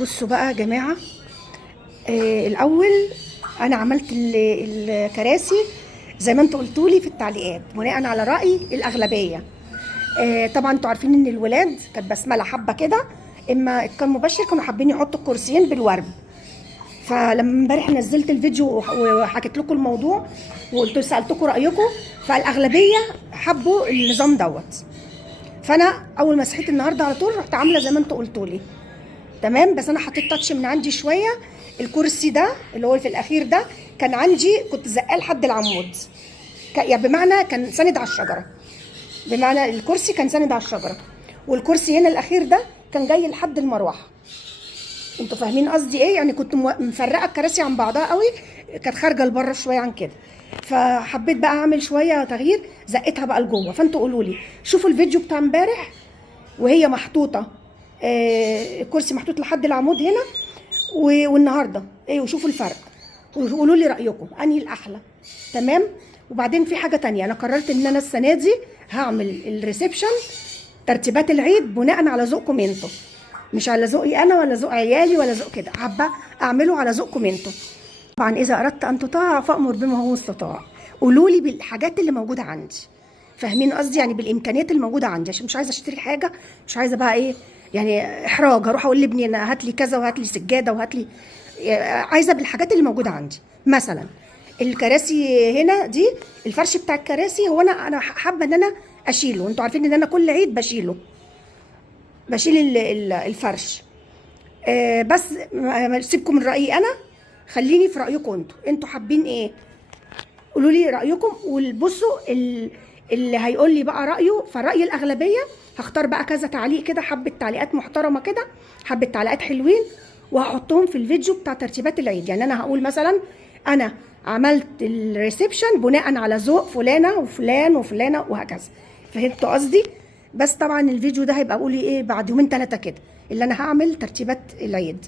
بصوا بقى يا جماعة. الأول أنا عملت الكراسي زي ما انتوا قلتولي في التعليقات بناء على رأي الأغلبية. طبعا انتوا عارفين ان الولاد كانت بسملة حبة كده، اما كان مبشر كانوا حابين يحطوا الكرسيين بالورد. فلما امبارح نزلت الفيديو وحكيت لكم الموضوع وقلت سألتكم رأيكم، فالأغلبية حبوا النظام دوت. فأنا أول ما صحيت النهارده على طول رحت عاملة زي ما انتوا قلتولي. تمام، بس انا حطيت تاتش من عندي شويه. الكرسي ده اللي هو في الاخير ده كان عندي، كنت زقاه لحد العمود، يعني بمعنى كان ساند على الشجره، بمعنى الكرسي كان ساند على الشجره، والكرسي هنا الاخير ده كان جاي لحد المروحه. انتوا فاهمين قصدي ايه؟ يعني كنت مفرقه الكراسي عن بعضها قوي، كانت خارجه لبره شويه عن كده. فحبيت بقى اعمل شويه تغيير، زقتها بقى لجوه. فانتوا قولوا لي، شوفوا الفيديو بتاع امبارح وهي محطوطه، الكرسي محطوط لحد العمود هنا، والنهارده ايه، وشوفوا الفرق وقولوا لي رايكم انهي الاحلى. تمام. وبعدين في حاجه تانية، انا قررت ان انا السنه دي هعمل الريسبشن ترتيبات العيد بناء على ذوقكم انتوا، مش على ذوقي انا ولا ذوق عيالي ولا ذوق كده، حابه اعمله على ذوقكم انتوا. طبعا اذا اردت ان تطاع فامر بما هو استطاع. قولوا لي بالحاجات اللي موجوده عندي، فاهمين قصدي؟ يعني بالامكانيات الموجوده عندي، عشان مش عايزه اشتري حاجه، مش عايزه بقى ايه يعني احراج، هروح اقول لابني انا هات لي كذا وهات لي سجاده وهات لي. عايزه بالحاجات اللي موجوده عندي. مثلا الكراسي هنا دي، الفرش بتاع الكراسي هو انا حابه ان انا اشيله. انتوا عارفين ان انا كل عيد بشيل الفرش. بس سيبكم من رايي انا، خليني في رايكم انتوا حابين ايه. قولوا لي رايكم. وبصوا اللي هيقول لي بقى رايه، فرأي الاغلبيه هختار بقى كذا تعليق كده، حبه تعليقات محترمه كده، حبه تعليقات حلوين، وهحطهم في الفيديو بتاع ترتيبات العيد. يعني انا هقول مثلا انا عملت الريسبشن بناء على ذوق فلانه وفلان وفلانه وهكذا. فهمتوا قصدي؟ بس طبعا الفيديو ده هيبقى قولي ايه بعد يومين 3 كده، اللي انا هعمل ترتيبات العيد.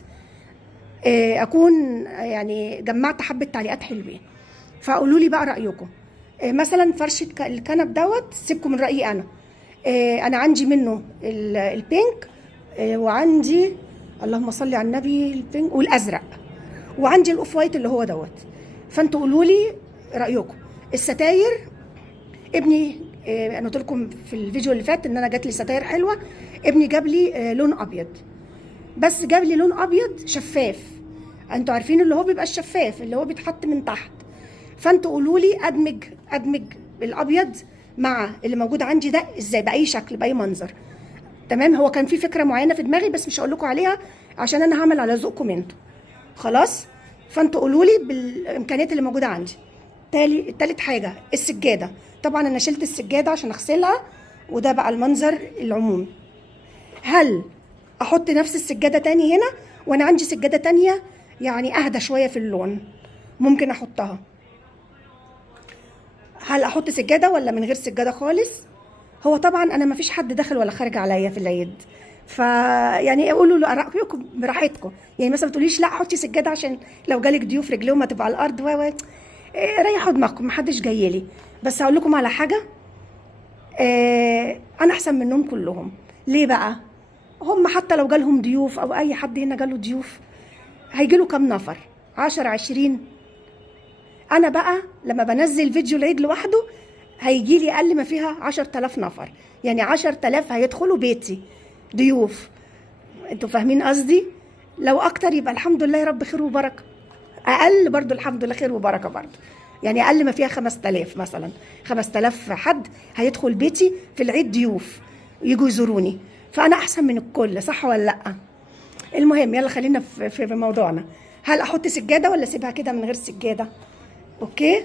اكون يعني جمعت حبه تعليقات حلوين. فقولوا لي بقى رايكم. مثلا فرش الكنب دوت، سيبكم من رايي انا. انا عندي منه البينك، وعندي اللهم صل على النبي البينك والازرق، وعندي الاوف وايت اللي هو دوت. فانتوا قولوا لي رايكم. الستاير، ابني انا قلت لكم في الفيديو اللي فات ان انا جات لي ستاير حلوه، ابني جاب لي لون ابيض، بس جاب لي لون ابيض شفاف. انتوا عارفين اللي هو بيبقى الشفاف اللي هو بيتحط من تحت. فانتوا قولوا لي ادمج الابيض مع اللي موجود عندي ده ازاي، باي شكل، باي منظر. تمام. هو كان في فكره معينه في دماغي بس مش هقول لكم عليها عشان انا هعمل على ذوقكم انتوا. خلاص. فانتوا قولوا لي بالامكانيات اللي موجوده عندي. تالت حاجه السجاده. طبعا انا شلت السجاده عشان اغسلها، وده بقى المنظر العمومي. هل احط نفس السجاده تاني هنا؟ وانا عندي سجاده تانيه يعني اهدى شويه في اللون، ممكن احطها. هل احط سجاده ولا من غير سجاده خالص؟ هو طبعا انا ما فيش حد داخل ولا خارج عليا في العيد، فيعني قولوا له رايكم براحتكم. يعني مثلا ما تقوليش لا حطي سجاده عشان لو جالك ضيوف رجلهم هتبقى على الارض ريحوا دماغكم، ما حدش جاي لي. بس هقول لكم على حاجه، انا احسن منهم كلهم. ليه بقى؟ هم حتى لو جالهم ضيوف او اي حد هنا جاله ضيوف، هيجي له كام نفر؟ 10 20. انا بقى لما بنزل فيديو العيد لوحده هيجي لي اقل ما فيها 10,000 نفر، يعني 10,000 هيدخلوا بيتي ضيوف. انتوا فاهمين قصدي؟ لو اكتر يبقى الحمد لله يا رب خير وبركه، اقل برضو الحمد لله خير وبركه برضو. يعني اقل ما فيها 5000 مثلا، 5000 حد هيدخل بيتي في العيد ضيوف يجوا يزوروني، فانا احسن من الكل، صح ولا لا؟ المهم يلا خلينا في موضوعنا. هل احط سجاده ولا اسيبها كده من غير سجاده؟ اوكي،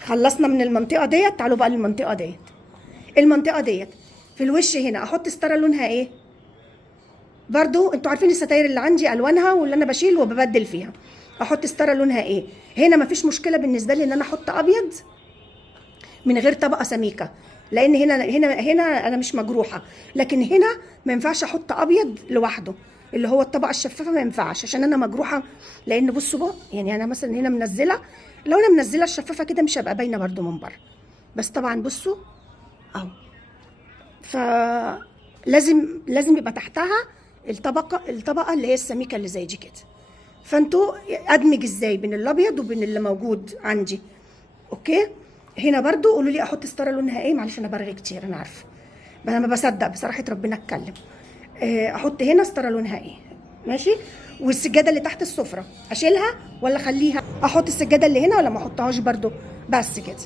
خلصنا من المنطقه ديت، تعالوا بقى للمنطقه ديت. المنطقه ديت في الوش هنا احط ستاره لونها ايه؟ برضو انتوا عارفين الستاير اللي عندي الوانها واللي انا بشيل وببدل فيها. احط ستاره لونها ايه؟ هنا مفيش مشكله بالنسبه لي ان انا احط ابيض من غير طبقه سميكه، لان هنا انا مش مجروحه، لكن هنا ما ينفعش احط ابيض لوحده اللي هو الطبقه الشفافه، ما ينفعش عشان انا مجروحه. لان بصوا بقى، يعني انا مثلا هنا منزله، لو انا منزله الشفافه كده مش هبقى باينه برده من بره، بس طبعا بصوا اهو. فلازم يبقى تحتها الطبقه اللي هي السميكه اللي زي دي كده. فانتوا ادمج ازاي بين الابيض وبين اللي موجود عندي. اوكي. هنا برضو قولوا لي احط ستاره لونها ايه، معلش انا برغي كتير انا عارفه، انا ما بصدق بصراحه ربنا اتكلم. احط هنا ستاره لونها ايه. ماشي. والسجاده اللي تحت السفره اشيلها ولا اخليها؟ احط السجاده اللي هنا ولا ما احطهاش برضو؟ بس كده.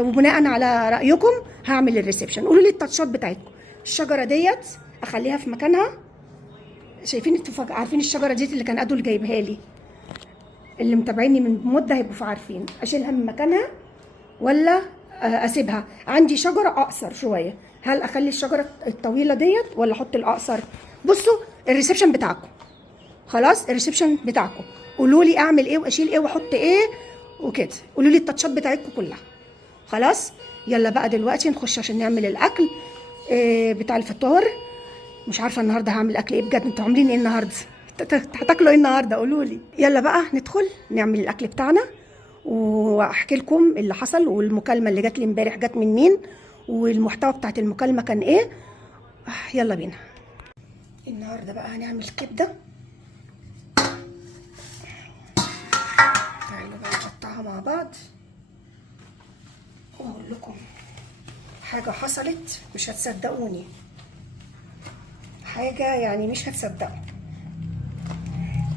وبناء على رايكم هعمل الريسبشن. قولوا لي التاتشات بتاعتكم. الشجره ديت اخليها في مكانها. شايفين انتوا عارفين الشجره دي اللي كان ادول جايبها لي، اللي متابعيني من مده هيبقوا عارفين. اشيلها من مكانها ولا اسيبها؟ عندي شجره اقصر شويه، هل اخلي الشجره الطويله ديت ولا احط الاقصر؟ بصوا الريسبشن بتاعكم، خلاص الريسبشن بتاعكم قولوا لي اعمل ايه واشيل ايه واحط ايه وكده. قولوا لي التاتشات بتاعتكم كلها. خلاص يلا بقى دلوقتي نخش عشان نعمل الاكل بتاع الفطار. مش عارفه النهارده هعمل اكل ايه بجد. انتوا عاملين ايه النهارده؟ هتاكلوا ايه النهارده؟ قولوا لي. يلا بقى ندخل نعمل الاكل بتاعنا واحكي لكم اللي حصل، والمكالمه اللي جات لي امبارح جات من مين، والمحتوى بتاعت المكالمه كان ايه. يلا بينا. النهارده بقى هنعمل كبده. تعالوا بقى نقطعها مع بعض واقول لكم حاجه حصلت مش هتصدقوني، حاجه يعني مش هتصدقوا.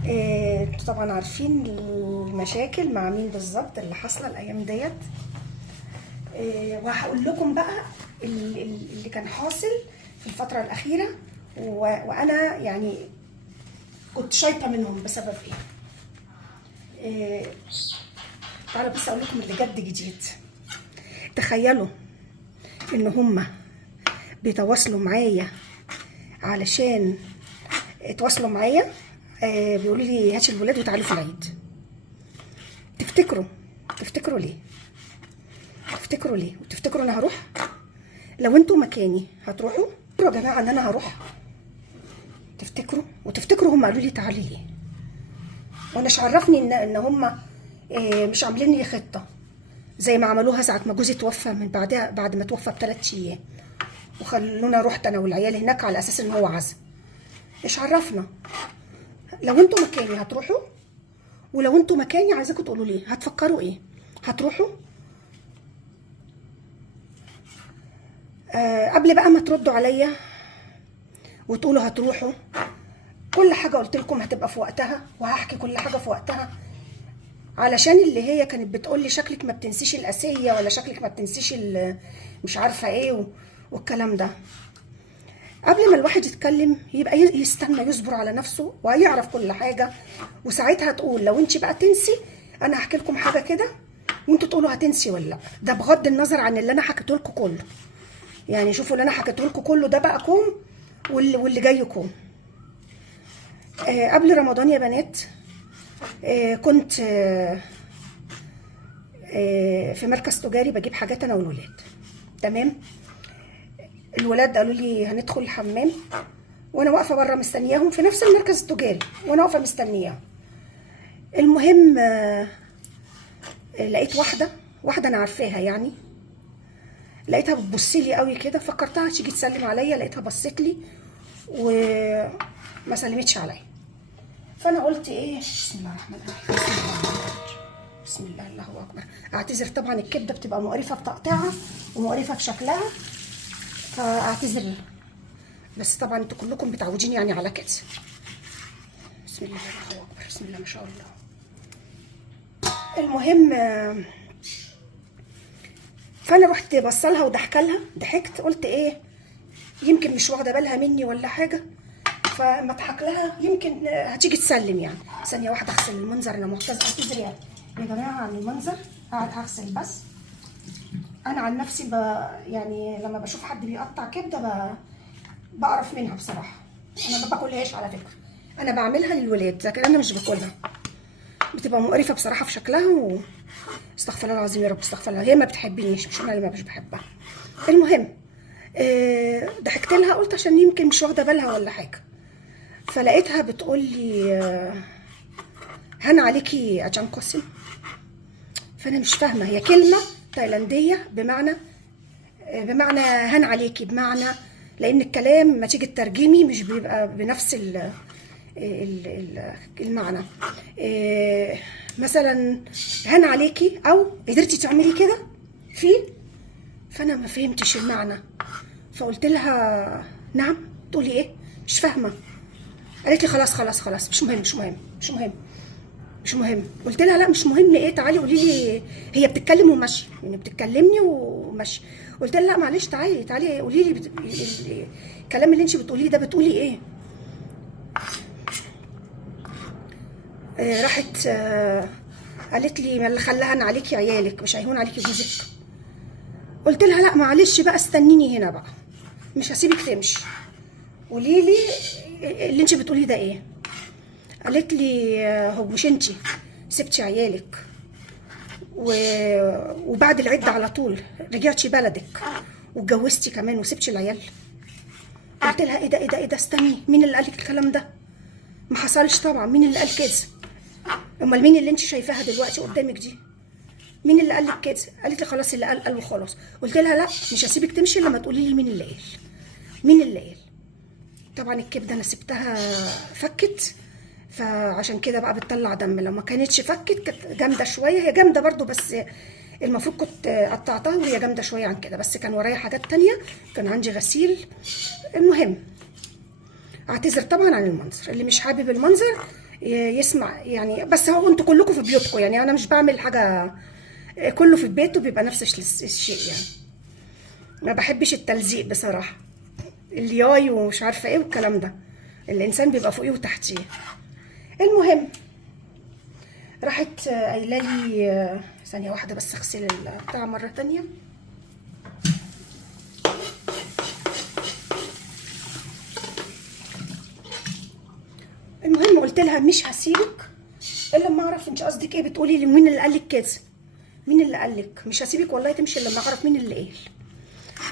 انتوا طبعا عارفين المشاكل مع مين بالظبط اللي حاصله الايام ديت. وهقول لكم بقى اللي كان حاصل في الفتره الاخيره، وانا يعني كنت شايطه منهم بسبب ايه. تعالوا بس اقول لكم اللي جد جديد. تخيلوا ان هما بيتواصلوا معايا علشان يتواصلوا معايا، بيقولوا لي هاتي الولاد وتعالوا في العيد. تفتكروا ليه؟ وتفتكروا انا هروح؟ لو انتوا مكاني هتروحوا يا جماعه ان انا هروح؟ تفتكروا هم قالوا لي تعالي ليه؟ وانا مش عرفني ان هم مش عاملين لي خطه زي ما عملوها ساعه ما جوزي توفى، من بعدها بعد ما توفى ب3 ايام، وخلونا رحت انا والعيال هناك على اساس ان هو عزا. مش عرفنا. لو انتوا مكاني هتروحوا؟ ولو انتوا مكاني عايزاكم تقولوا لي هتفكروا ايه؟ هتروحوا؟ قبل بقى ما تردوا عليا وتقولوا هتروحوا، كل حاجه قلت لكم هتبقى في وقتها، وهحكي كل حاجه في وقتها، علشان اللي هي كانت بتقول لي شكلك ما بتنسيش الاسيه، ولا شكلك ما بتنسيش مش عارفه ايه والكلام ده. قبل ما الواحد يتكلم يبقى يستنى يصبر على نفسه وهيعرف كل حاجه، وساعتها تقول. لو انت بقى تنسي، انا هحكي لكم حاجه كده وانتوا تقولوا هتنسي ولا لا. ده بغض النظر عن اللي انا حكيته لكم كله، يعني شوفوا اللي انا حكيته لكم كله ده بقى كوم، واللي جاي كوم. قبل رمضان يا بنات كنت في مركز تجاري بجيب حاجات انا والولاد. تمام. الولاد قالوا لي هندخل الحمام، وانا واقفه بره مستنياهم في نفس المركز التجاري، وانا واقفه مستنياهم. المهم لقيت واحده انا عارفاها يعني، لقيتها بتبص لي قوي كده، فكرتها تيجي تسلم عليا، لقيتها بصت لي وما سلمتش عليا. فانا قلت ايه، بسم الله الرحمن الرحيم، بسم الله الله اكبر. اعتذر طبعا، الكبده بتبقى مقرفه بتقطيعها ومقرفه بشكلها، فاعتذر، بس طبعا انتوا كلكم متعودين يعني على كده. بسم الله الله اكبر، بسم الله ما شاء الله. المهم فانا رحت بصلها وضحكلها، ضحكت قلت ايه يمكن مش واخده بالها مني ولا حاجه، فما اضحك لها يمكن هتيجي تسلم يعني. ثانيه واحده اغسل المنظر، انا اعتذر يعني يا جماعه عن المنظر، هغسل بس. انا عن نفسي يعني لما بشوف حد بيقطع كبده بقرف منها بصراحه. انا ما باكلهاش على فكره، انا بعملها للولاد لكن انا مش باكلها، بتبقى مقرفه بصراحه في شكلها استغفر الله العظيم يا رب، استغفر الله. هي ما بتحبنيش، مش انا اللي مش بحبها. المهم ضحكت لها، قلت عشان يمكن مش واخده بالها ولا حاجه. فلقيتها بتقول لي هان عليكي اجان قاسم. فانا مش فاهمه، هي كلمه تايلانديه بمعنى هان عليكي، بمعنى لان الكلام ما تيجي تترجمي مش بيبقى بنفس المعنى. مثلا هان عليكي او قدرتي تعملي كده فانا ما فهمتش المعنى، فقلت لها نعم تقولي ايه مش فاهمه. قالت لي خلاص خلاص خلاص مش مهم مش مهم مش مهم مش مهم. قلت لها لا مش مهم ايه، تعالي قولي لي. هي بتتكلم وماشيه يعني بتكلمني وماشيه. قلت لها لا معلش تعالي تعالي قولي لي الكلام اللي انت بتقوليه ده بتقولي ايه. راحت قالت لي ما اللي خلاها هن عليكي عيالك مش هيهون عليكي جوزك. قلت لها لا معلش بقى استنيني هنا بقى، مش هسيبك تمشي، قولي لي اللي انت بتقوليه ده ايه. قالت لي هو مش انت سبتي عيالك وبعد العده على طول رجعتي بلدك واتجوزتي كمان وسبتي العيال؟ قلت لها ايه ده ايه ده ايه ده، استني، مين اللي قالك الكلام ده؟ ما حصلش طبعا، مين اللي قال كده؟ امال مين اللي انت شايفاها دلوقتي قدامك دي؟ مين اللي قال لك كده؟ قالت لي خلاص اللي قال وخلاص. قلت لها لا مش هسيبك تمشي الا لما تقولي لي مين اللي قال. مين اللي قال؟ طبعا الكبده انا سبتها فكت، فعشان كده بقى بتطلع دم. لو ما كانتش فكت كانت جامده شويه، هي جامده برضو بس المفروض كنت قطعتها وهي جامده شويه عن كده، بس كان ورايا حاجات تانية، كان عندي غسيل. المهم اعتذر طبعا عن المنظر، اللي مش حابب المنظر يسمع يعني. بس هو انتوا كلكم في بيوتكم يعني، انا مش بعمل حاجه، كله في بيته بيبقى نفس الشيء يعني. ما بحبش التلزيق بصراحه، الياي ومش عارفه ايه والكلام ده، الانسان بيبقى فوقيه وتحتيه. المهم راحت قايله لي ثانيه واحده بس اغسل البتاع مره تانية. المهم قلت لها مش هسيبك الا لما اعرف انت قصدك ايه، بتقولي لي مين اللي قال لك كده؟ مين اللي قال لك؟ مش هسيبك والله تمشي الا لما اعرف مين اللي قال.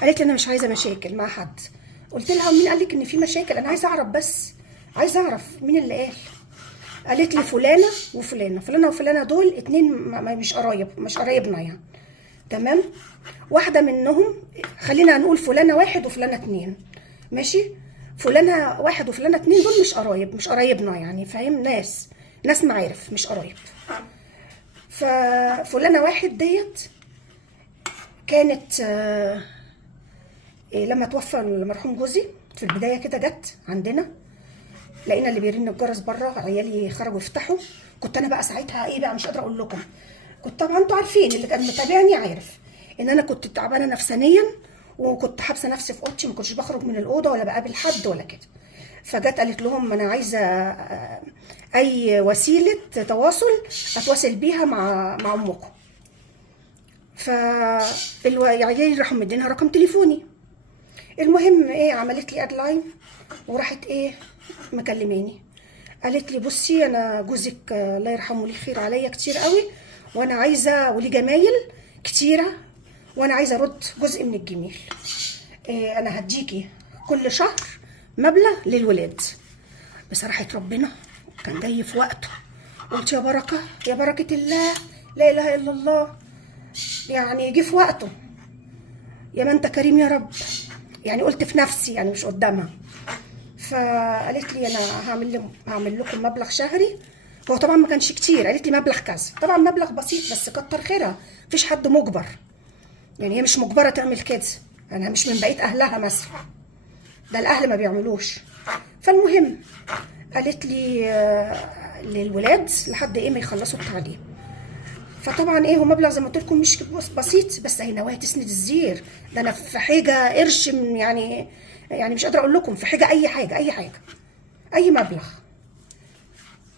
قالت لي انا مش عايزه مشاكل مع حد. قلت لها مين قال لك ان في مشاكل؟ انا عايزه اعرف، بس عايزه اعرف مين اللي قال. قالت لي فلانه وفلانه، فلانه وفلانه دول اتنين مش قرايب، مش قرايبنا يعني، تمام؟ واحده منهم، خلينا نقول فلانه واحد وفلانه اتنين، ماشي؟ فلانه واحد وفلانه اتنين دول مش قرايب، مش قرايبنا يعني، فاهم؟ ناس معارف مش قرايب. ففلانه واحد ديت كانت لما توفى المرحوم جوزي في البدايه كده جت عندنا، لقينا اللي بيرن الجرس بره، عيالي خرجوا يفتحوا. كنت انا بقى ساعتها ايه بقى، مش قادره اقول لكم. كنت طبعا انتوا عارفين، اللي كان متابعني عارف ان انا كنت تعبانه نفسانيا، وكنت حابسه نفسي في اوضتي، ما كنتش بخرج من الاوضه ولا بقابل حد ولا كده. فجت قالت لهم انا عايزه اي وسيله تواصل اتواصل بيها مع امكم. فالعيال راحوا مدينها رقم تليفوني. المهم ايه، عملت لي ادلاين وراحت ايه مكلماني. قالت لي بصي انا جوزك الله يرحمه ليه خير عليا كتير قوي، وانا عايزه وليه جمايل كتيره، وانا عايزه ارد جزء من الجميل. انا هديكي كل شهر مبلغ للولاد. بصراحه ربنا كان جاي في وقته، قلت يا بركه يا بركه الله، لا اله الا الله، يعني جه في وقته، يا ما انت كريم يا رب. يعني قلت في نفسي يعني مش قدامها. فقالت لي انا هعمل لكم مبلغ شهري. هو طبعا ما كانش كتير، قالت لي مبلغ كذا، طبعا مبلغ بسيط بس كتر خيرها، مفيش حد مجبر يعني، هي مش مجبره تعمل كده، انا مش من بقيه اهلها مثلا، ده الاهل ما بيعملوش. فالمهم قالت لي للولاد لحد ايه ما يخلصوا التعليم. فطبعا ايه، هو مبلغ زي ما قلت لكم مش بسيط، بس هي نوايا تسند الزير. ده انا في حاجه قرش يعني مش قادره اقول لكم، في حاجه اي حاجه اي مبلغ.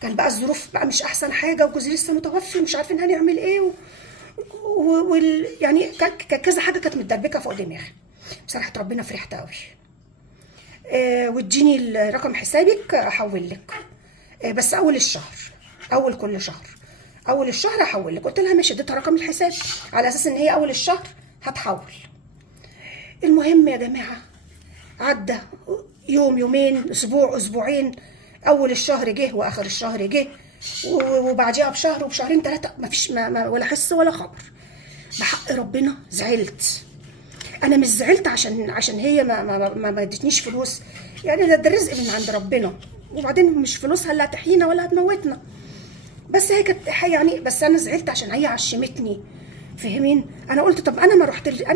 كان بقى الظروف بقى مش احسن حاجه، وجوزي لسه متوفي ومش عارفين هنعمل ايه يعني كذا حاجه كانت متدربكه فوق دماغي. بصراحه ربنا فرحت قوي. واديني رقم حسابك احول لك، بس اول الشهر، اول كل شهر، اول الشهر احول لك. قلت لها ماشي، اديتها رقم الحساب على اساس ان هي اول الشهر هتحول. المهم يا جماعه عدى يوم يومين اسبوع اسبوعين، اول الشهر جه واخر الشهر جه، وبعديها بشهر وبشهرين ثلاثه مفيش ولا حس ولا خبر. بحق ربنا زعلت. انا مش زعلت عشان هي ما ادتنيش فلوس، يعني ده رزق من عند ربنا، وبعدين مش فلوسها اللي هتحيينا ولا هتموتنا. بس هي كانت يعني، بس انا زعلت عشان هي عشمتني، فهمين؟ انا قلت طب انا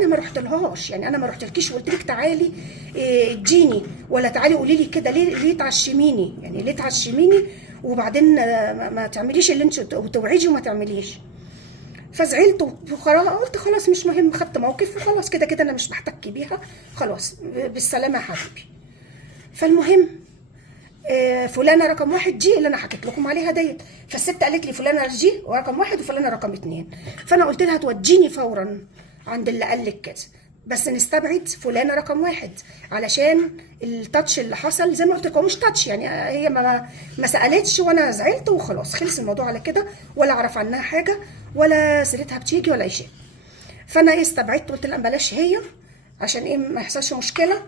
ما رحت لهاش، يعني انا ما رحتلكيش وقلت لك تعالي اديني، ولا تعالي قولي لي كده ليه تعشميني، يعني ليه تعشميني وبعدين ما تعمليش اللي انت وتوعدي وما تعمليش. فزعلت وخلاص، قلت خلاص مش مهم، خدت موقف وخلاص، كده كده انا مش محتك بيها، خلاص بالسلامه يا حبيبي. فالمهم فلانه رقم واحد دي اللي انا حكيت لكم عليها ديت، فالست قالت لي فلانه دي رقم واحد وفلانه رقم اتنين، فانا قلت لها توديني فورا عند اللي قال لك كده، بس نستبعد فلانه رقم واحد علشان التاتش اللي حصل، زي ما قلت لكم مش تاتش، يعني هي ما سالتش وانا زعلت وخلاص، خلص الموضوع على كده، ولا اعرف عنها حاجه ولا سيرتها بتيجي ولا اي شيء. فانا استبعدت، قلت لا بلاش هي، عشان ايه ما يحصلش مشكله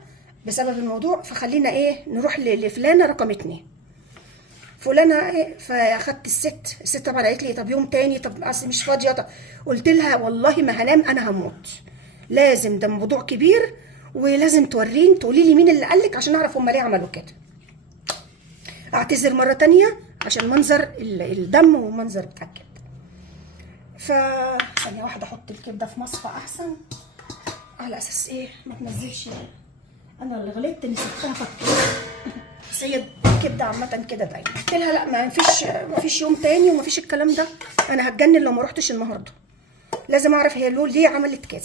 بسبب الموضوع، فخلينا ايه نروح لفلانه رقم اتنين. فلانه ايه، فاخدت الست طبعا قالت لي طب يوم تاني، طب اصل مش فاضيه، طب قلت لها والله ما هنام، انا هموت، لازم، ده موضوع كبير ولازم تقولي لي مين اللي قالك عشان اعرف هم ليه عملوا كده. اعتذر مره تانيه عشان منظر الدم ومنظر بتاع الكبده. ثانيه واحده احط الكبده في مصفى احسن، على اساس ايه ما تنزلش، انا اللي غلطت اني سبتها فكت. بس هي الكبده عامه كده دايما، قلت لها لا ما فيش يوم تاني وما فيش الكلام ده، انا هتجنن لو ما رحتش النهارده، لازم اعرف هي ليه عملت كده.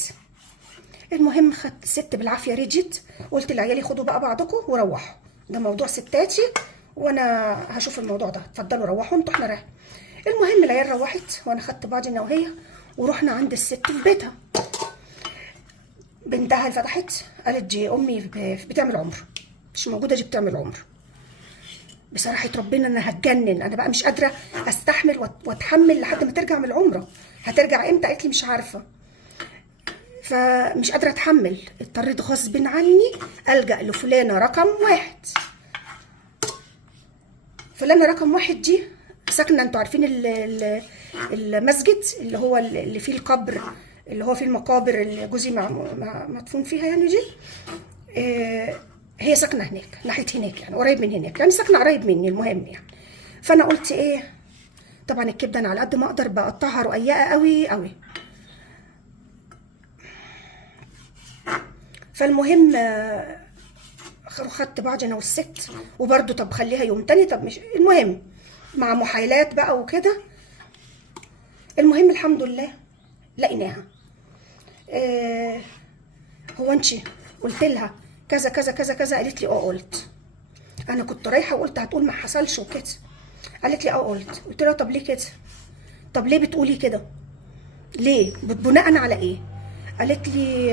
المهم خدت الست بالعافيه رجت، قلت لعيالي خدوا بقى بعضكم وروحوا، ده موضوع ستاتي وانا هشوف الموضوع ده، اتفضلوا روحوا انتوا احنا رايحين. المهم العيال روحت وانا خدت بعضي انا وهي ورحنا عند الست في بيتها. بنتها اللي فتحت قالت دي امي بتعمل عمر، مش موجوده، دي بتعمل عمر. بصراحه ربنا انا هتجنن، انا بقى مش قادره استحمل واتحمل لحد ما ترجع من العمره. هترجع امتى؟ قالت لي مش عارفه. فمش قادره اتحمل، اضطريت غصب عني الجا لفلانه رقم واحد. فلانه رقم واحد دي ساكنه، انتوا عارفين المسجد اللي هو اللي فيه القبر، اللي هو فيه المقابر اللي جوزي مدفون فيها يعني دي، هي ساكنه هناك ناحيه هناك، يعني قريب من هناك، يعني ساكنه قريب مني. المهم يعني، فانا قلت ايه، طبعا الكبده انا على قد ما اقدر بقطعها رقيقه قوي قوي. فالمهم خدت بعض انا والست، وبرده طب خليها يوم تاني، طب مش المهم، مع محايلات بقى وكده. المهم الحمد لله لقيناها. هو انت قلت لها كذا كذا كذا كذا؟ قالت لي اه قلت. انا كنت رايحه وقلت هتقول ما حصلش وكده. قالت لي اه قلت لها طب ليه كده؟ طب ليه بتقولي كده؟ ليه؟ بناء على ايه؟ قالت لي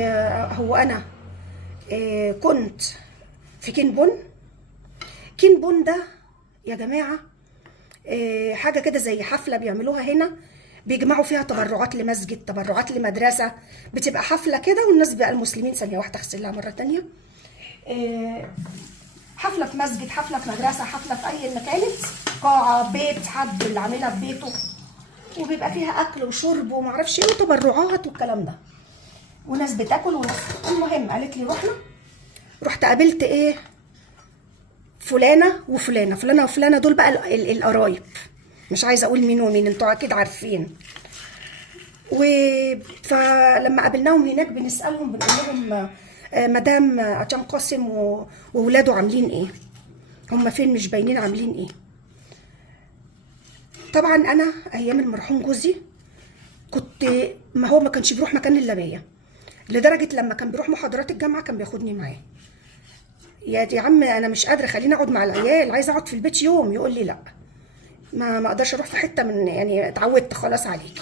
هو انا كنت في كين بون ده يا جماعه حاجه كده زي حفله بيعملوها هنا، بيجمعوا فيها تبرعات لمسجد، تبرعات لمدرسه، بتبقى حفله كده، والناس بقى المسلمين، ثانيه واحده اغسل لها مره تانيه، حفله في مسجد، حفله في مدرسه، حفله في اي مكان، قاعه، بيت حد اللي عاملها في بيته، وبيبقى فيها اكل وشرب ومعرفش ايه وتبرعات والكلام ده، وناس بتاكل وناس. المهم قالت لي رحت قابلت ايه، فلانه وفلانه، فلانه وفلانه دول بقى القرايب، مش عايزه اقول مين ومين، انتوا اكيد عارفين. فلما قابلناهم هناك بنسالهم، بنقول لهم مدام عشان قاسم وولاده عاملين ايه، هم فين مش باينين عاملين ايه. طبعا انا ايام المرحوم جوزي كنت ما كانش بيروح مكان الا بيا، لدرجه لما كان بيروح محاضرات الجامعه كان بياخدني معاه. يا عم انا مش قادره، خليني اقعد مع العيال، عايزه اقعد في البيت يوم. يقول لي لا، ما اقدرش اروح في حته من، يعني اتعودت خلاص عليك.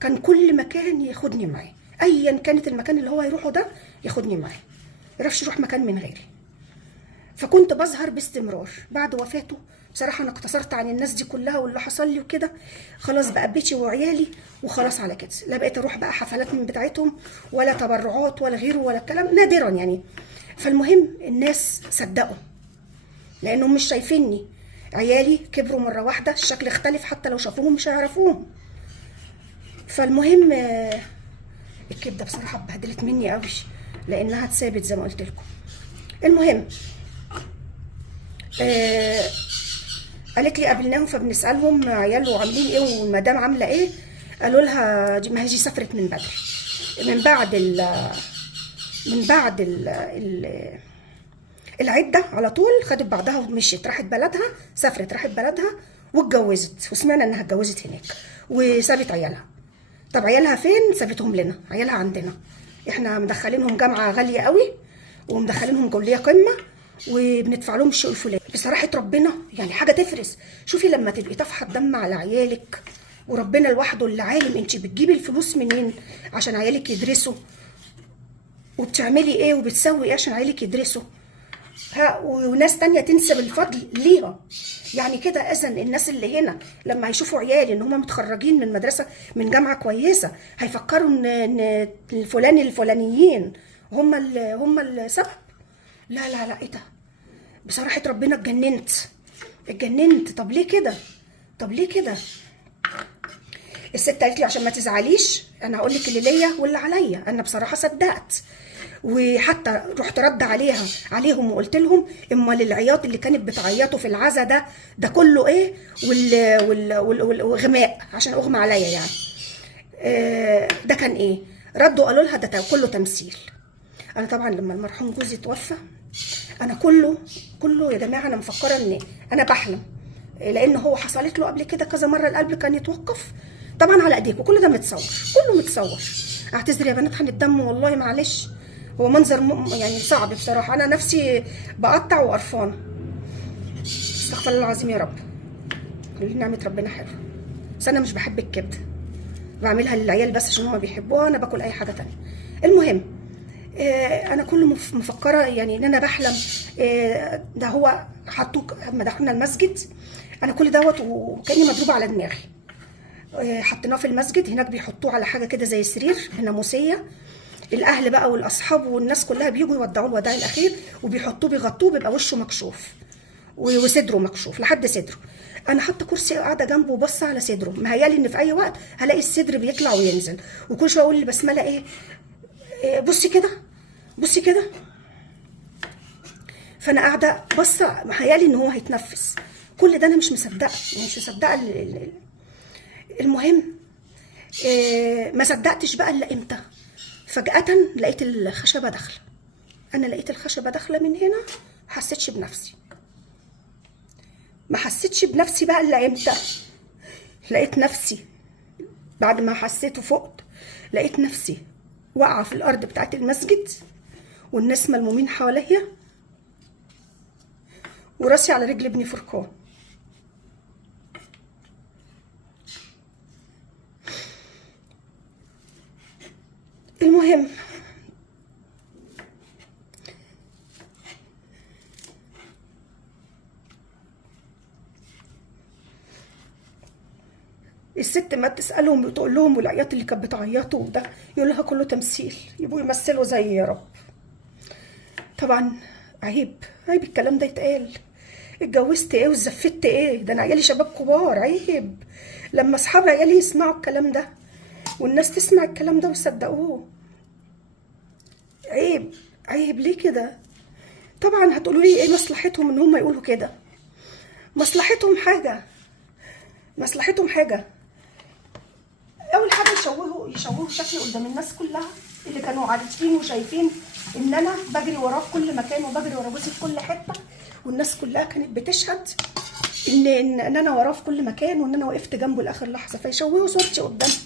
كان كل مكان ياخدني معاه، ايا كانت المكان اللي هو يروحه ده ياخدني معاه، ما يعرفش يروح مكان من غيري. فكنت بظهر باستمرار. بعد وفاته بصراحه انا اقتصرت عن الناس دي كلها واللي حصل لي وكده، خلاص بقى بيتي وعيالي وخلاص على كده، لا بقيت اروح بقى حفلات من بتاعتهم ولا تبرعات ولا غيره ولا الكلام، نادرا يعني. فالمهم الناس صدقوا لانهم مش شايفيني، عيالي كبروا مره واحده، الشكل اختلف، حتى لو شافوهم مش هيعرفوهم. فالمهم الكبده بصراحه اتبهدلت مني قوي، لانها اتثابت زي ما قلت لكم. المهم قالت لي قابلناهم فبنسالهم عياله عاملين ايه والمدام عامله ايه، قالوا لها دي ما هي سافرت من بدري، من بعد العده على طول خدت بعضها ومشيت، راحت بلدها، سافرت راحت بلدها واتجوزت، وسمعنا انها اتجوزت هناك وسابت عيالها. طب عيالها فين؟ سابتهم لنا، عيالها عندنا، احنا مدخلينهم جامعه غاليه قوي ومدخلينهم كليه قمه وبندفع لهم الشيء الفلاني. بصراحه ربنا يعني حاجه تفرس. شوفي لما تبقي طافحه الدم على عيالك وربنا لوحده اللي عالم انت بتجيبي الفلوس منين عشان عيالك يدرسوا، وبتعملي ايه وبتسوي ايه عشان عيالك يدرسوا، وناس تانية تنسب الفضل ليها. يعني كده اذا الناس اللي هنا لما هيشوفوا عيالي ان هم متخرجين من مدرسه من جامعه كويسه هيفكروا ان الفلانيين هم السبب. لا لا لا، ايه ده؟ بصراحه ربنا اتجننت. طب ليه كده؟ طب ليه كده؟ الست قالت لي عشان ما تزعليش انا هقول لك اللي ليا واللي عليا. انا بصراحه صدقت، وحتى رحت رد عليهم وقلت لهم امال العياط اللي كانت بتعيطوا في العزا ده كله ايه؟ والغماء عشان اغمى عليا يعني، ده كان ايه؟ ردوا قالوا لها ده كله تمثيل. انا طبعا لما المرحوم جوزي توفى انا كله يا جماعه انا مفكره ان انا بحلم، لان هو حصلت له قبل كده كذا مره القلب كان يتوقف. طبعا على ايديكم كل ده متصور، كله متصور. اعتذر يا بنات عن الدم والله معلش، هو منظر يعني صعب بصراحه، انا نفسي بقطع وقرفانه. استغفر الله العظيم يا رب، كل نعمه ربنا حلوه. بس انا مش بحب الكبده، بعملها للعيال بس عشان هما بيحبوها، انا باكل اي حاجه تانية. المهم انا كل مفكره يعني ان انا بحلم. ده هو حطوه لما دخلنا المسجد، انا كل دوت وكاني مضروبه على دماغي. حطيناه في المسجد هناك، بيحطوه على حاجه كده زي سرير بناموسيه، الاهل بقى والاصحاب والناس كلها بيجوا يودعوه الوداع الاخير، وبيحطوه بيغطوه، بيبقى وشه مكشوف وصدره مكشوف لحد صدره. انا حاطه كرسي قاعده جنبه وبص على صدره، مهيالي ان في اي وقت هلاقي الصدر بيطلع وينزل، وكل شويه اقول لبسمله ايه بصي كده بصي كده. فانا قاعده بصه مهيالي ان هو هيتنفس. كل ده انا مش مصدقه، مش مصدقه. المهم ما صدقتش بقى الا امتى؟ فجأة لقيت الخشبة داخلة. أنا لقيت الخشبة داخلة من هنا، حسيتش بنفسي. ما حسيتش بنفسي بقى إلا إمتى؟ لقيت نفسي بعد ما حسيت وفقت، لقيت نفسي واقعة في الأرض بتاعت المسجد والناس ملمومين حواليا، وراسي على رجل ابني فرقان. المهم الست ما تسألهم وتقول لهم والعياط اللي كانت بتعيطوا وده، يقول لها كله تمثيل، يبقوا يمثلوا زي يا رب. طبعا عيب الكلام ده يتقال. اتجوزت ايه وزفت ايه؟ ده انا عيالي شباب كبار، عيب لما اصحاب عيالي يسمعوا الكلام ده والناس تسمع الكلام ده ويصدقوه. عيب ليه كده؟ طبعا هتقولوا لي ايه مصلحتهم ان هم يقولوا كده؟ مصلحتهم حاجه. اول حاجه يشوهوا شكلي قدام الناس كلها اللي كانوا عارفين وشايفين ان انا بجري وراه في كل مكان وبجري ورا جوزي في كل حته، والناس كلها كانت بتشهد ان انا وراه في كل مكان وان انا وقفت جنبه لاخر لحظه، فيشوهوا صورتي قدامهم.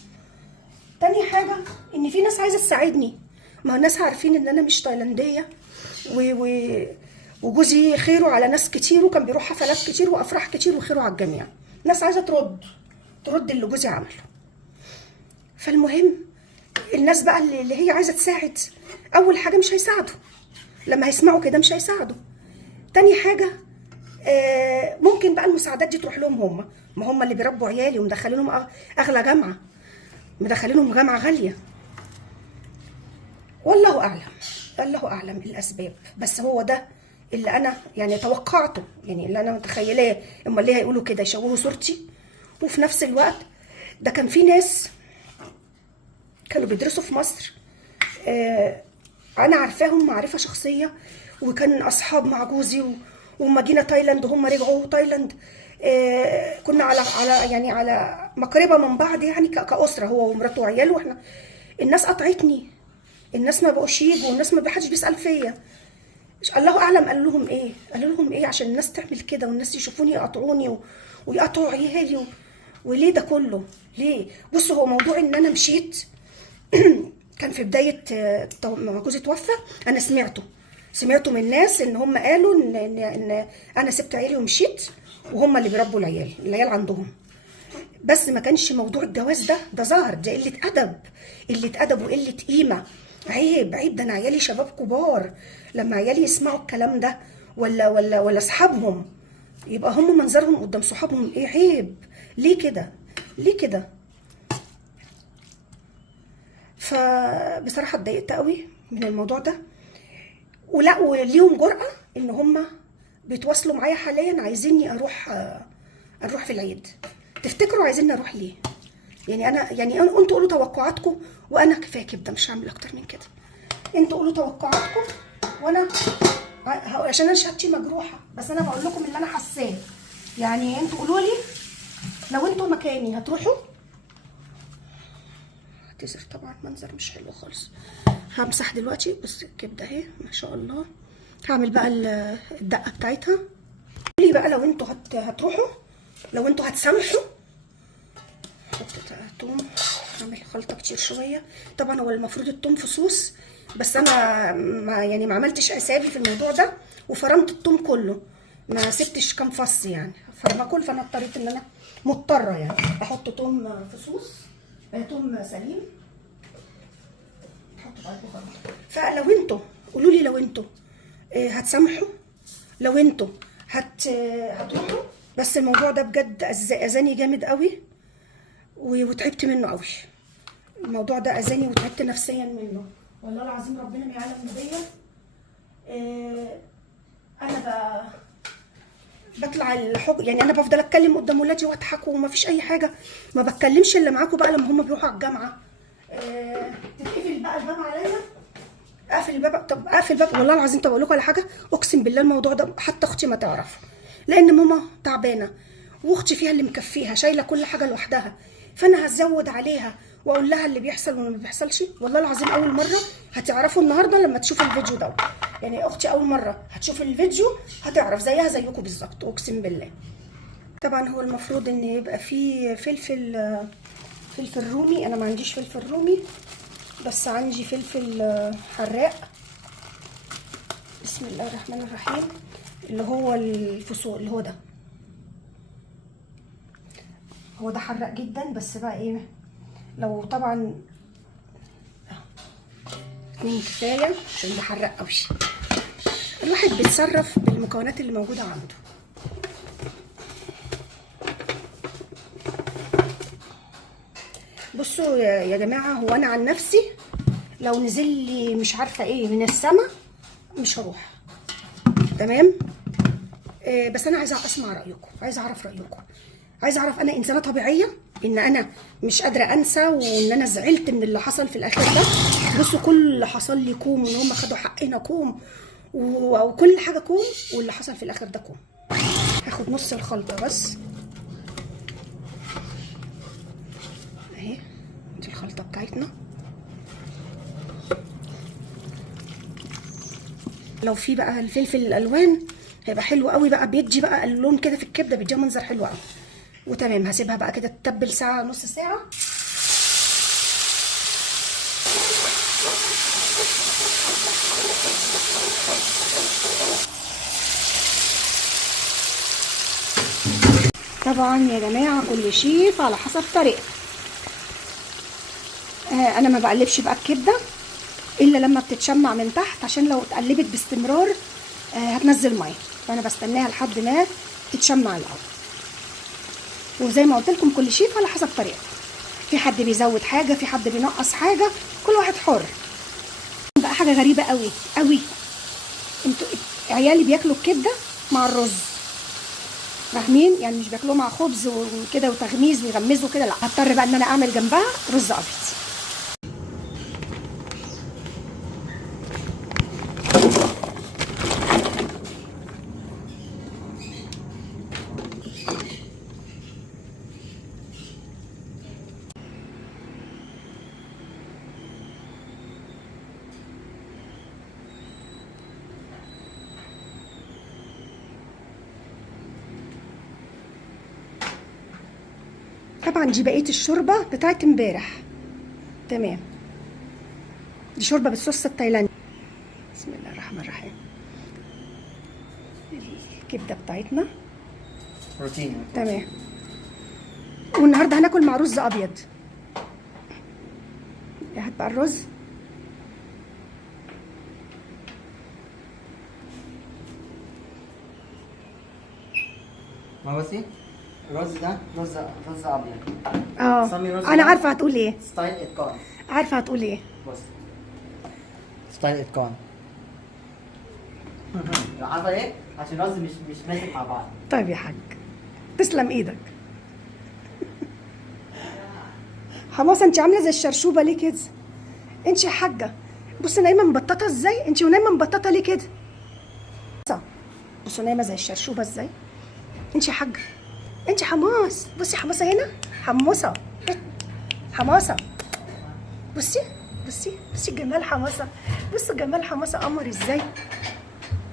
تاني حاجه ان في ناس عايزه تساعدني، ما هو الناس عارفين ان انا مش تايلانديه وجوزي خيره على ناس كتير وكان بيروح حفلات كتير وافراح كتير وخيره على الجميع. ناس عايزه ترد اللي جوزي عمله. فالمهم الناس بقى اللي هي عايزه تساعد، اول حاجه مش هيساعدوا لما هيسمعوا كده، مش هيساعدوا. تاني حاجه ممكن بقى المساعدات دي تروح لهم ما هم اللي بيربوا عيالي ومدخلينهم اغلى جامعه، مدخلينهم جامعه غاليه. والله اعلم الاسباب، بس هو ده اللي انا يعني توقعته، يعني اللي انا متخيلاه. امال ليه هيقولوا كده؟ يشوهوا صورتي. وفي نفس الوقت ده كان في ناس كانوا بيدرسوا في مصر انا عارفاهم معرفه شخصيه، وكان اصحاب مع جوزي وما جينا تايلاند وهم رجعوا تايلاند. كنا على يعني على مقربه من بعض يعني كاسره، هو ومراته وعياله. واحنا الناس قطعتني، الناس ما بقوش يجوا، الناس ما حدش بيسال فيا. الله اعلم قال لهم ايه، قالوا لهم ايه عشان الناس تعمل كده والناس يشوفوني يقطعوني ويقطعوا عيالي وليه ده كله ليه؟ بصوا، هو موضوع ان انا مشيت كان في بدايه ما جوزي توفى. انا سمعته من الناس ان هم قالوا ان انا سبت عيالي ومشيت، وهم اللي بيربوا العيال عندهم. بس ما كانش موضوع الجواز ده ظاهر، ده قله ادب وقله قيمه. عيب ده، انا عيالي شباب كبار، لما عيالي يسمعوا الكلام ده ولا اصحابهم يبقى هم منظرهم قدام صحابهم ايه؟ عيب. ليه كده؟ فبصراحه اتضايقت قوي من الموضوع ده. ولا وليهم جرأة ان هم بيتواصلوا معايا حاليا عايزيني اروح في العيد. تفتكروا عايزيني اروح ليه؟ يعني انتوا قولوا توقعاتكم، وانا كفايه كده مش هعمل اكتر من كده. انتوا قولوا توقعاتكم، وانا عشان انا شهادتي مجروحه، بس انا بقول لكم اللي انا حاساه. يعني انتوا قولوا لي لو انتوا مكاني هتروحوا. اعتذر طبعا، منظر مش حلو خالص. همسح دلوقتي بس الكبده اهي ما شاء الله. هعمل بقى الدقه بتاعتها. قولي بقى لو انتوا هتروحوا، لو انتوا هتسامحوا. حط توم، اعمل خلطه كتير شويه. طبعا هو المفروض التوم فصوص، بس انا ما عملتش حسابي في الموضوع ده وفرمت التوم كله، ما سبتش كام فص يعني فرمه فانا اضطريت ان انا مضطره يعني احط توم فصوص، توم سليم. احط بقى البهارات. فلو انتوا قولوا لي، لو انتوا هتسامحوا، لو انتوا هتروحوا. بس الموضوع ده بجد اذاني جامد قوي وتعبت منه قوي. الموضوع ده اذاني وتعبت نفسيا منه، والله العظيم ربنا ما يعلم بيا. انا بطلع يعني انا بفضل اتكلم قدام ولادي واضحك وما فيش اي حاجه، ما بتكلمش الا معاكم بقى لما هم بيروحوا على الجامعه. تتقفل بقى الباب عليا، اقفل الباب. طب اقفل الباب والله العظيم. طب اقول لكم على حاجه، اقسم بالله الموضوع ده حتى اختي ما تعرف، لان ماما تعبانه واختي فيها اللي مكفيها، شايله كل حاجه لوحدها، فانا هزود عليها واقول لها اللي بيحصل واللي ما بيحصلش. والله العظيم اول مره هتعرفوا النهارده لما تشوفوا الفيديو ده. يعني اختي اول مره هتشوف الفيديو هتعرف زيها زيكم بالظبط، اقسم بالله. طبعا هو المفروض ان يبقى فيه فلفل رومي. انا ما عنديش فلفل رومي، بس عندي فلفل حراق. بسم الله الرحمن الرحيم. اللي هو الفصول، اللي هو ده حراق جدا، بس بقى ايه، لو طبعا 2 كفايه عشان ده حراق قوي. الواحد بيتصرف بالمكونات اللي موجوده عنده. بصوا يا جماعه، هو انا عن نفسي لو نزل لي مش عارفه ايه من السما مش هروح، تمام. بس انا عايزه اسمع رايكم، عايزه اعرف رايكم، عايزه اعرف انا انسانه طبيعيه ان انا مش قادره انسى، وان انا زعلت من اللي حصل في الاخر ده. بصوا كل اللي حصل لي كوم، وان هم خدوا حقنا كوم، وكل حاجه كوم، واللي حصل في الاخر ده كوم. هاخد نص الخلطه بس اهي، دي الخلطه بتاعتنا. لو في بقى الفلفل الالوان هيبقى حلو قوي بقى، بيدي بقى اللون كده في الكبده، بيديها منظر حلو قوي. وتمام، هسيبها بقى كده تتبل ساعه، نص ساعه. طبعا يا جماعه كل شيف على حسب طريقته. انا ما بقلبش بقى الكبده الا لما بتتشمع من تحت، عشان لو اتقلبت باستمرار هتنزل ميه، فانا بستناها لحد ما تتشمع الاول. وزي ما قلت لكم كل شيف على حسب طريقته، في حد بيزود حاجه، في حد بينقص حاجه، كل واحد حر. بقى حاجه غريبه قوي قوي، انتوا عيالي بياكلوا الكبده مع الرز، فاهمين؟ يعني مش بياكلوه مع خبز وكده وتغميز ويغمزوا كده، لا، هضطر بقى ان انا اعمل جنبها رز ابيض. طبعا دي بقيه الشوربه بتاعت امبارح. تمام، دي شوربه بالصوص التايلاندي. بسم الله الرحمن الرحيم. الكبده بتاعتنا بروتين. تمام. والنهارده هناكل مع رز ابيض. هات بقى الرز. ما بصي الرز ده رز ابيض. سمي رز انا ده عارفه هتقول ايه، ستايل اتقان. عارفه هتقول ايه. بص ستايل اتقان. عارفه ليه؟ عشان الرز مش ماسك مع بعض. طيب يا حاج، تسلم ايدك. حماسه انت عامله زي الشرشوبه ليه كده؟ انت يا حاجه بصي نايمه مبططه ازاي؟ انت ونايمه مبططه ليه كده؟ بصوا نايمه زي الشرشوبه ازاي؟ انت يا حاجه، انت حماس. بصي حماسه هنا، حموسه حماسه. بصي بصي بصي جمال حماسه، بصوا جمال حماسه قمر ازاي.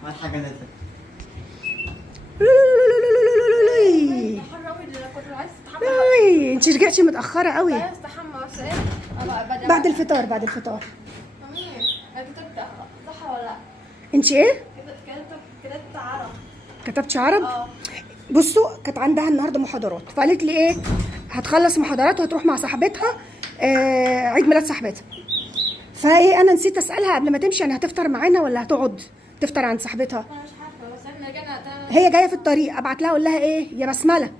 ما حاجه نزلت. انت رجعتي متاخره قوي. استحمى بس ايه بعد الفطار، بعد الفطار. مين كتبت صح ولا لا؟ انت ايه كتبت عرب. كتبتي عرب؟ بصوا كانت عندها النهارده محاضرات، فقالت لي ايه هتخلص محاضرات وهتروح مع صاحبتها عيد ميلاد صاحبتها. فايه انا نسيت اسالها قبل ما تمشي، يعني هتفطر معانا ولا هتقعد تفطر عند صاحبتها؟ انا مش عارفه بس احنا رجعنا هي جايه في الطريق، ابعت لها اقول لها ايه يا بسمله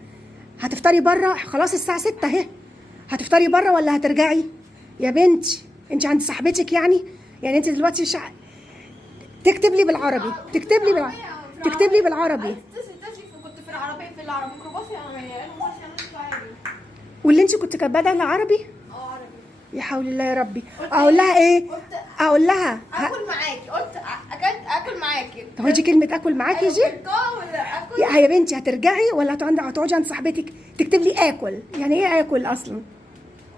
هتفطري بره؟ خلاص الساعه 6 اهي، هتفطري بره ولا هترجعي؟ يا بنتي انت عند صاحبتك يعني انت دلوقتي تكتب لي بالعربي، تكتب لي بالعربي. كنت في العربيه ميكروباص يعني واللي انت كنت كاتباه ده عربي؟ عربي. يا حول الله يا ربي. اقول لها ايه؟ اقول لها اكل معاكي. قلت اكل معاكي. هو دي كلمه اكل معاكي دي؟ ولا اكل يا بنتي هترجعي ولا هتقعدي عند صاحبتك؟ تكتب لي اكل، يعني ايه اكل اصلا؟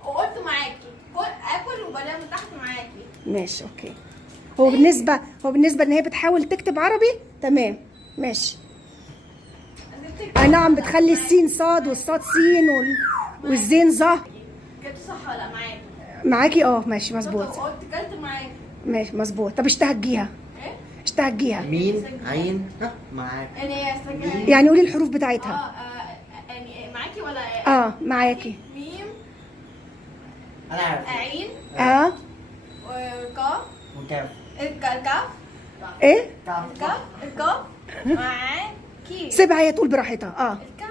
وقلت معاكي اكل وبنام تحت معاكي. ماشي اوكي. هو بالنسبه ان هي بتحاول تكتب عربي تمام ماشي. اي نعم، بتخلي السين صاد والصاد سين والزين ظ. كنت صح ولا معاكي؟ معاكي ماشي مظبوط. قلت كلت معاكي. ماشي مظبوط. طب اشتهجيها. ايه؟ اشتهجيها. مين عين معاك. يعني قولي الحروف بتاعتها. يعني معاكي ولا معاكي. ميم. انا عارف. عين. وقاف. وكاف. الكاف. ايه؟ الكاف معاكي. سيبها هي تقول براحتها. الكاف.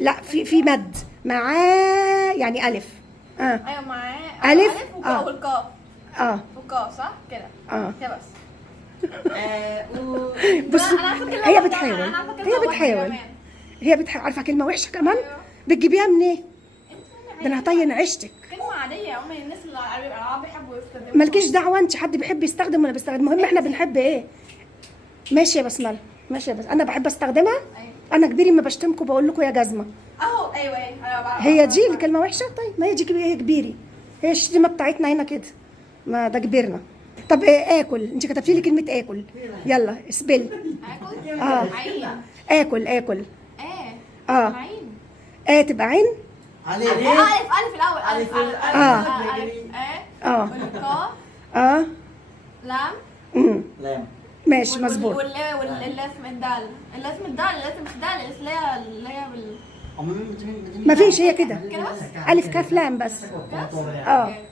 لا في مد معاه يعني الف. ايوه معاه الف. والكاف. والكاف صح كده. كده بس. بصوا هي بتحاول عارفه كلمه وحشه كمان. بتجيبيها منين؟ ده انا هطين عيشتك. كلمه عاديه يا امي، الناس العرب بيحبوا يستخدموها. مالكيش دعوه انت، حد بيحب يستخدم ولا بيستخدم، المهم احنا بنحب ايه. ماشي يا بسمله ماشي، بس انا بحب استخدمها. انا كبيري ما بشتمكم بقول لكم يا جزمه اهو. ايوه هي دي الكلمه وحشه. طيب ما هي دي هي كبيري، هي الشتيمه بتاعتنا هنا كده، ما ده كبرنا. طب اكل، انت كتبتي لي كلمه اكل، يلا اسبل. اكل. عين. اكل. عين. تبقى عين. الف الاول. الف. اه لام. لام. ماشي مظبوط. والاسم الدال. الاسم الدال مش دال، اللي هي ما فيش، هي كده بس. الف كاف لام بس.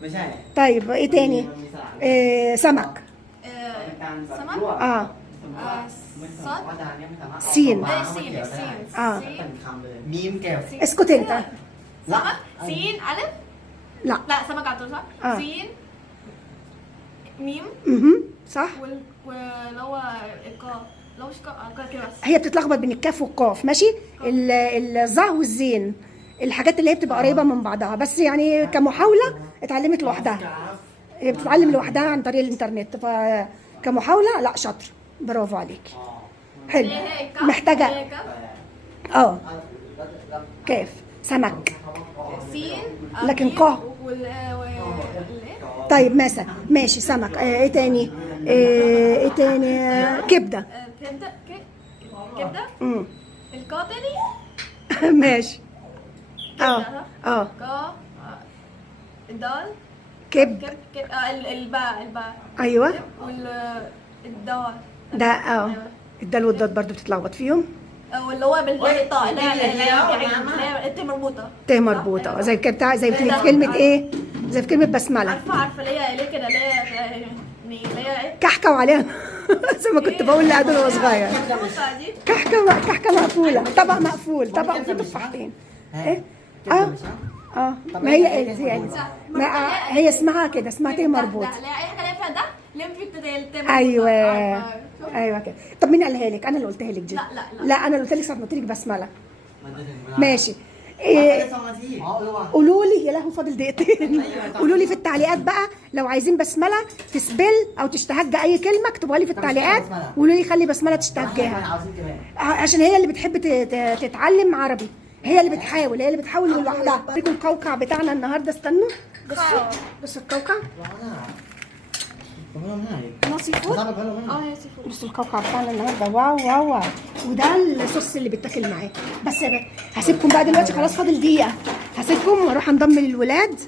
مش عارف. طيب ايه تاني؟ سمك. سمك. صاد. سين. سين. ميم كاف. اسكت انت. سمك. سين الف. لا سمك على طول صح. سين ميم. صح. واللي هو القاف. لو مش كده بس. هي بتتلخبط بين الكاف والقاف ماشي. الظا والزين الحاجات اللي هي بتبقى قريبه من بعضها، بس يعني كمحاوله اتعلمت لوحدها. هي بتتعلم لوحدها عن طريق الانترنت، فكمحاوله لا شاطر، برافو عليكي. حلو. محتاجه كاف سمك سين لكن قاف. طيب مثلا ماشي سمك. ايه تاني؟ ايه تاني؟ كبده. كبده. القاء تاني. ماشي. اه كا الدال كب. الباء ايوه والدال ده الدال والضاد برضو بتتلخبط فيهم. واللي هو بالطاء اللي هي الت مربوطه. ت مربوطه زي كده، زي في كلمه ايه، زي في كلمه بسمله. عارفه اللي هي كده اللي هي ايه كحكه وعليها زي ما كنت بقول لأدل وهو صغير. كحكه مقفوله، طبق مقفول، طبق وفيه تفاحتين. ايه ما هي إليس، هي إليس، هي اسمها كده، اسمها ت مربوط. لا اي حاجه اللي فيها ده لم في الت. ايوه كده. طب مين قالها لك؟ انا اللي قلتها لك دي. لا انا اللي قلت لك ساعه ما قلت لك بسمله. ماشي. قولوا لي يا لهوي فاضل دقيقتين. قولوا لي في التعليقات بقى لو عايزين بسمله تسبل او تشتهج اي كلمه اكتبوها لي في التعليقات وقولوا لي خلي بسمله تشتهجها، عشان هي اللي بتحب تتعلم عربي، هي اللي بتحاول لوحدها. اوريكم القوقع بتاعنا النهارده، استنوا بصوا القوقع. نص الفول. يا سيفود. بصوا القوقع بتاعنا النهارده، واو. وده الصوص اللي بيتاكل معاه. بس هسيبكم بقى دلوقتي، خلاص فاضل دقيقه، هسيبكم واروح انضم للولاد.